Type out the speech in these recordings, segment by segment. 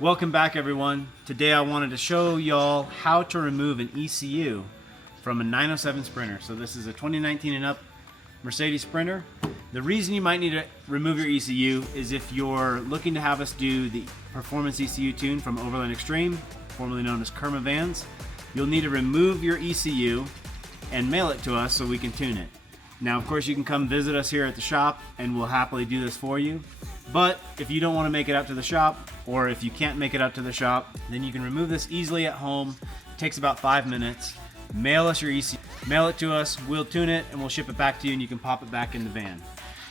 Welcome back, everyone. Today I wanted to show y'all how to remove an ECU from a 907 Sprinter. So this is a 2019 and up Mercedes Sprinter. The reason you might need to remove your ECU is if you're looking to have us do the performance ECU tune from Overland Xtreme, formerly known as Kerma Vans. You'll need to remove your ECU and mail it to us so we can tune it. Now, of course, you can come visit us here at the shop and we'll happily do this for you. But if you don't want to make it out to the shop, or if you can't make it out to the shop, then you can remove this easily at home. It takes about 5 minutes. Mail us your ECU, mail it to us, we'll tune it, and we'll ship it back to you, and you can pop it back in the van.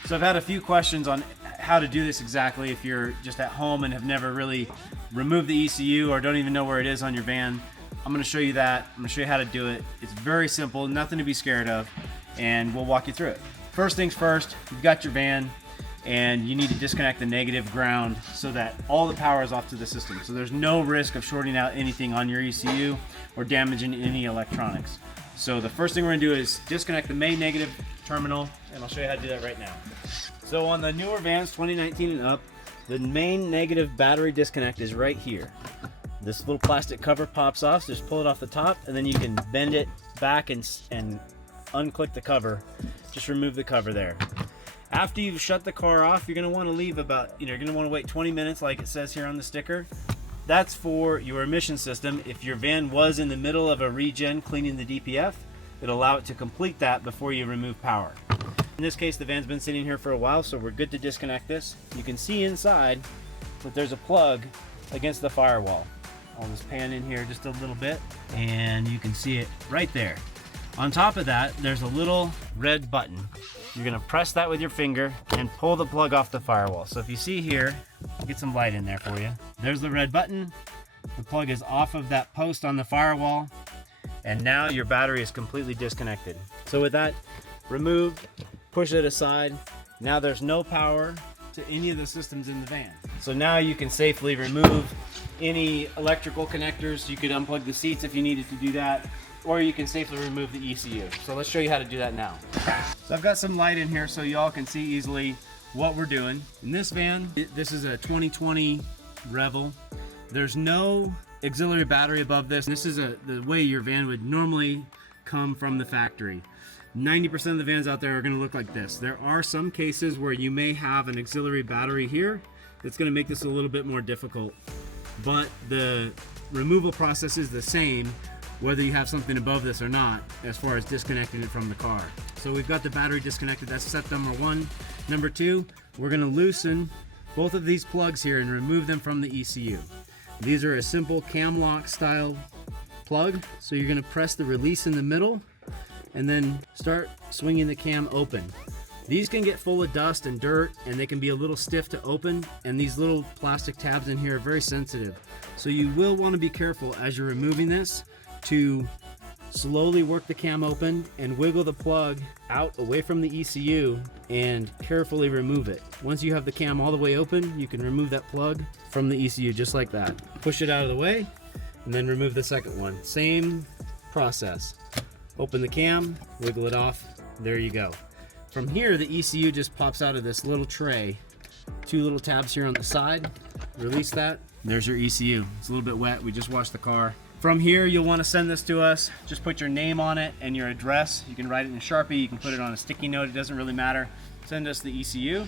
So I've had a few questions on how to do this exactly if you're just at home and have never really removed the ECU or don't even know where it is on your van. I'm going to show you that. I'm going to show you how to do it. It's very simple, nothing to be scared of, and we'll walk you through it. First things first, you've got your van, and you need to disconnect the negative ground so that all the power is off to the system. So there's no risk of shorting out anything on your ECU or damaging any electronics. So the first thing we're gonna do is disconnect the main negative terminal, and I'll show you how to do that right now. So on the newer vans, 2019 and up, the main negative battery disconnect is right here. This little plastic cover pops off, so just pull it off the top, and then you can bend it back and unclick the cover. Just remove the cover there. After you've shut the car off, you're gonna wanna leave about, you're gonna wanna wait 20 minutes like it says here on the sticker. That's for your emission system. If your van was in the middle of a regen cleaning the DPF, it'll allow it to complete that before you remove power. In this case, the van's been sitting here for a while, so we're good to disconnect this. You can see inside that there's a plug against the firewall. I'll just pan in here just a little bit, and you can see it right there. On top of that, there's a little red button. You're gonna press that with your finger and pull the plug off the firewall. So if you see here, I'll get some light in there for you. There's the red button. The plug is off of that post on the firewall, and now your battery is completely disconnected. So with that removed, push it aside. Now there's no power to any of the systems in the van. So now you can safely remove any electrical connectors. You could unplug the seats if you needed to do that, or you can safely remove the ECU. So let's show you how to do that now. So I've got some light in here so y'all can see easily what we're doing. In this van, this is a 2020 Revel. There's no auxiliary battery above this. This is the way your van would normally come from the factory. 90% of the vans out there are gonna look like this. There are some cases where you may have an auxiliary battery here that's gonna make this a little bit more difficult, but the removal process is the same whether you have something above this or not, as far as disconnecting it from the car. So we've got the battery disconnected. That's step number one. Number two, we're gonna loosen both of these plugs here and remove them from the ECU. These are a simple cam lock style plug. So you're gonna press the release in the middle and then start swinging the cam open. These can get full of dust and dirt, and they can be a little stiff to open, and these little plastic tabs in here are very sensitive. So you will wanna be careful as you're removing this to slowly work the cam open and wiggle the plug out away from the ECU and carefully remove it. Once you have the cam all the way open, you can remove that plug from the ECU just like that. Push it out of the way and then remove the second one. Same process. Open the cam, wiggle it off, there you go. From here, the ECU just pops out of this little tray. Two little tabs here on the side. Release that. There's your ECU. It's a little bit wet, we just washed the car. From here, you'll want to send this to us. Just put your name on it and your address. You can write it in Sharpie, you can put it on a sticky note, it doesn't really matter. Send us the ECU.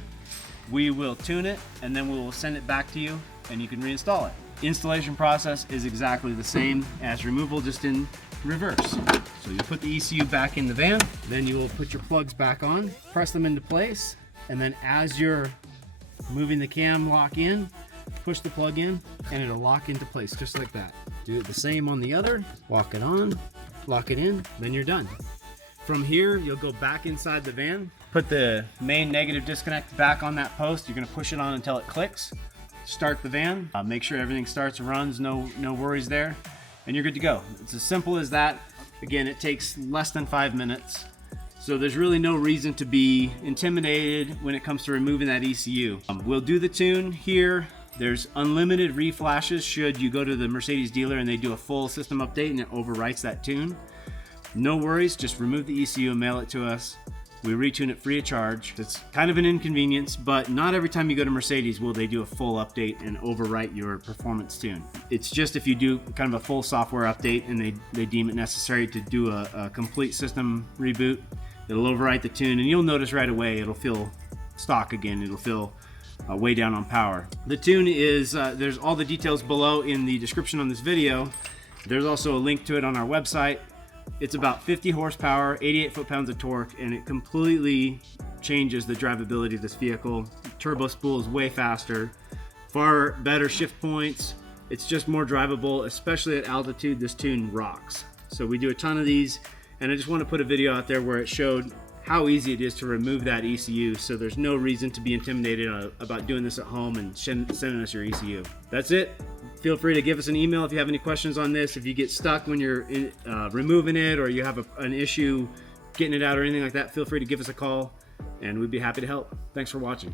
We will tune it, and then we will send it back to you, and you can reinstall it. Installation process is exactly the same as removal, just in reverse. So you put the ECU back in the van, then you will put your plugs back on, press them into place, and then as you're moving the cam lock in, push the plug in, and it'll lock into place just like that. Do it the same on the other, walk it on, lock it in, then you're done. From here, you'll go back inside the van, put the main negative disconnect back on that post. You're gonna push it on until it clicks. Start the van, make sure everything starts and runs, no worries there, and you're good to go. It's as simple as that. Again, it takes less than 5 minutes. So there's really no reason to be intimidated when it comes to removing that ECU. We'll do the tune here. There's unlimited reflashes should you go to the Mercedes dealer and they do a full system update and it overwrites that tune. No worries, just remove the ECU and mail it to us. We retune it free of charge. It's kind of an inconvenience, but not every time you go to Mercedes will they do a full update and overwrite your performance tune. It's just if you do kind of a full software update and they deem it necessary to do a complete system reboot, it'll overwrite the tune, and you'll notice right away it'll feel stock again. It'll feel way down on power. The tune is, there's all the details below in the description on this video. There's also a link to it on our website. It's about 50 horsepower, 88 foot-pounds of torque, and it completely changes the drivability of this vehicle. Turbo spool is way faster, far better shift points. It's just more drivable, especially at altitude. This tune rocks. So we do a ton of these, and I just want to put a video out there where it showed how easy it is to remove that ECU, so there's no reason to be intimidated about doing this at home and sending us your ECU. That's it. Feel free to give us an email if you have any questions on this. If you get stuck when you're removing it, or you have an issue getting it out or anything like that, feel free to give us a call and we'd be happy to help. Thanks for watching.